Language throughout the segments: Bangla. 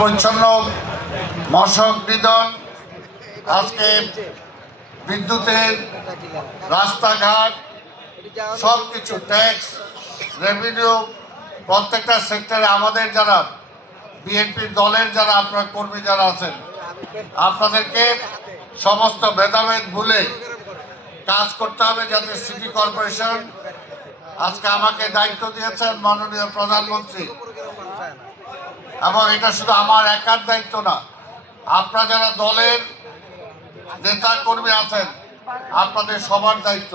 পরিচ্ছন্ন মশক নিধন, আজকে বিদ্যুতের, রাস্তাঘাট, সব কিছু ট্যাক্স, রেভিনিউ, প্রত্যেকটা সেক্টরে আমাদের যারা বিএনপির দলের যারা আপনার কর্মী যারা আছেন, আপনাদেরকে সমস্ত ভেদাভেদ ভুলে কাজ করতে হবে, যাতে সিটি কর্পোরেশন আজকে আমাকে দায়িত্ব দিয়েছেন মাননীয় প্রধানমন্ত্রী, এবং এটা শুধু আমার একার দায়িত্ব না, আপনারা যারা দলের নেতা কর্মী আছেন আপনাদের সবার দায়িত্ব।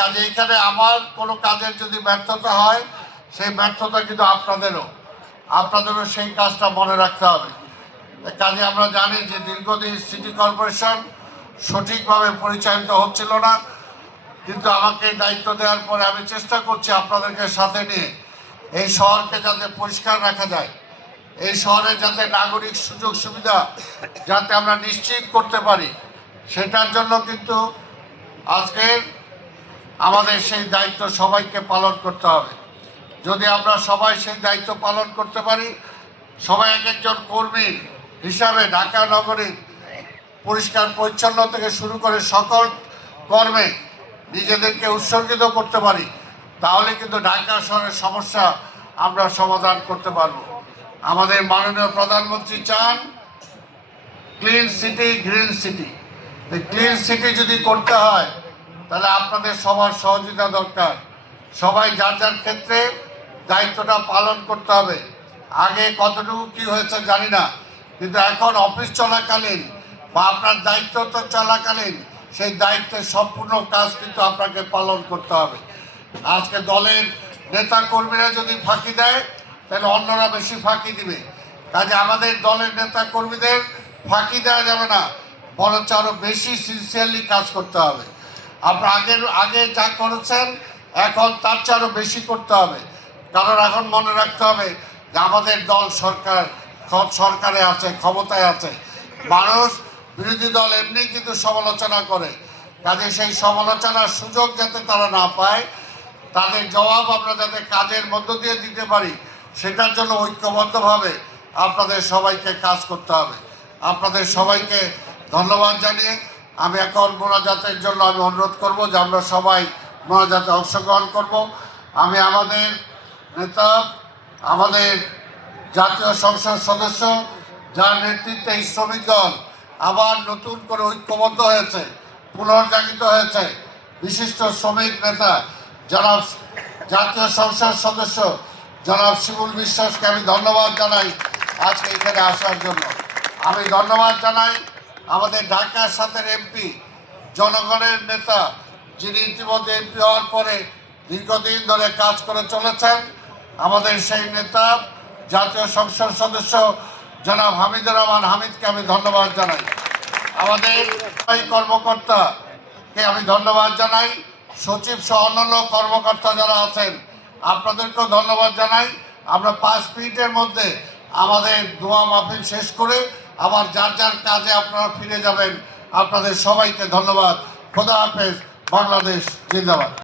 কাজে এখানে আমার কোনো কাজের যদি ব্যর্থতা হয়, সেই ব্যর্থতা কিন্তু আপনাদেরও সেই কাজটা মনে রাখতে হবে। কাজে আমরা জানি যে দীর্ঘদিন সিটি কর্পোরেশন সঠিকভাবে পরিচালিত হচ্ছিল না, কিন্তু আমাকে দায়িত্ব দেওয়ার পরে আমি চেষ্টা করছি আপনাদেরকে সাথে নিয়ে এই শহরকে যাতে পরিষ্কার রাখা যায়, এই শহরে যাতে নাগরিক সুযোগ সুবিধা যাতে আমরা নিশ্চিত করতে পারি, সেটার জন্য কিন্তু আজকে আমাদের সেই দায়িত্ব সবাইকে পালন করতে হবে। যদি আমরা সবাই সেই দায়িত্ব পালন করতে পারি, সবাই এক একজন কর্মী হিসাবে ঢাকা নগরীর পরিষ্কার পরিচ্ছন্ন থেকে শুরু করে সকল কর্মে নিজেদেরকে উৎসর্গিত করতে পারি, তাহলে কিন্তু ঢাকা শহরের সমস্যা আমরা সমাধান করতে পারব। আমাদের মাননীয় প্রধানমন্ত্রী চান clean city, green city. Clean city যদি করতে হয় তাহলে আপনাদের সবার সহযোগিতা দরকার। সবাই যার যার ক্ষেত্রে দায়িত্বটা পালন করতে হবে। আগে কতটুকু কি হয়েছে জানি না, কিন্তু এখন অফিস চলাকালীন বা আপনার দায়িত্ব তো চলাকালীন সেই দায়িত্বের সম্পূর্ণ কাজ কিন্তু আপনাকে পালন করতে হবে। আজকে দলের নেতা কর্মীরা যদি ফাঁকি দেয় তাহলে অন্যরা বেশি ফাঁকি দিবে। কাজে আমাদের দলের নেতা কর্মীদের ফাঁকি দেওয়া যাবে না, বরঞ্চ আরও বেশি সিনসিয়ারলি কাজ করতে হবে। আপনার আগে যা করেছেন এখন তার চেয়ে আরও বেশি করতে হবে, কারণ এখন মনে রাখতে হবে যে আমাদের দল সরকারে আছে, ক্ষমতায় আছে। মানুষ বিরোধী দল এমনি কিন্তু সমালোচনা করে, কাজে সেই সমালোচনার সুযোগ যাতে তারা না পায়, তাদের জবাব আমরা যাতে কাজের মধ্য দিয়ে দিতে পারি, সেটার জন্য ঐক্যবদ্ধভাবে আপনাদের সবাইকে কাজ করতে হবে। আপনাদের সবাইকে ধন্যবাদ জানিয়ে আমি এখন মোনাজাতের জন্য অনুরোধ করব যে আমরা সবাই মোনাজাতে অংশগ্রহণ করব। আমি আমাদের নেতা, আমাদের জাতীয় সংসদ সদস্য যার নেতৃত্বে এই শ্রমিক দল আবার নতুন করে ঐক্যবদ্ধ হয়েছে, পুনর্জাগৃত হয়েছে, বিশিষ্ট শ্রমিক নেতা জনাব জাতীয় সংসদ সদস্য জনাব শিমুল বিশ্বাসকে আমি ধন্যবাদ জানাই আজকে এখানে আসার জন্য। আমি ধন্যবাদ জানাই আমাদের ঢাকা 7-এর এমপি, জনগণের নেতা, যিনি ইতিমধ্যে এমপি হওয়ার পরে দীর্ঘদিন ধরে কাজ করে চলেছেন, আমাদের সেই নেতা জাতীয় সংসদ সদস্য জনাব হামিদুর রহমান হামিদকে আমি ধন্যবাদ জানাই। আমাদের কর্মকর্তাকে আমি ধন্যবাদ জানাই, সচিব সহ অন্যান্য কর্মকর্তা যারা আছেন আপনাদেরকেও ধন্যবাদ জানাই। আমরা 5 মিনিটের মধ্যে আমাদের দোয়া মাহফিল শেষ করে আবার যার যার কাজে আপনারা ফিরে যাবেন। আপনাদের সবাইকে ধন্যবাদ। খোদা হাফেজ। বাংলাদেশ জিন্দাবাদ।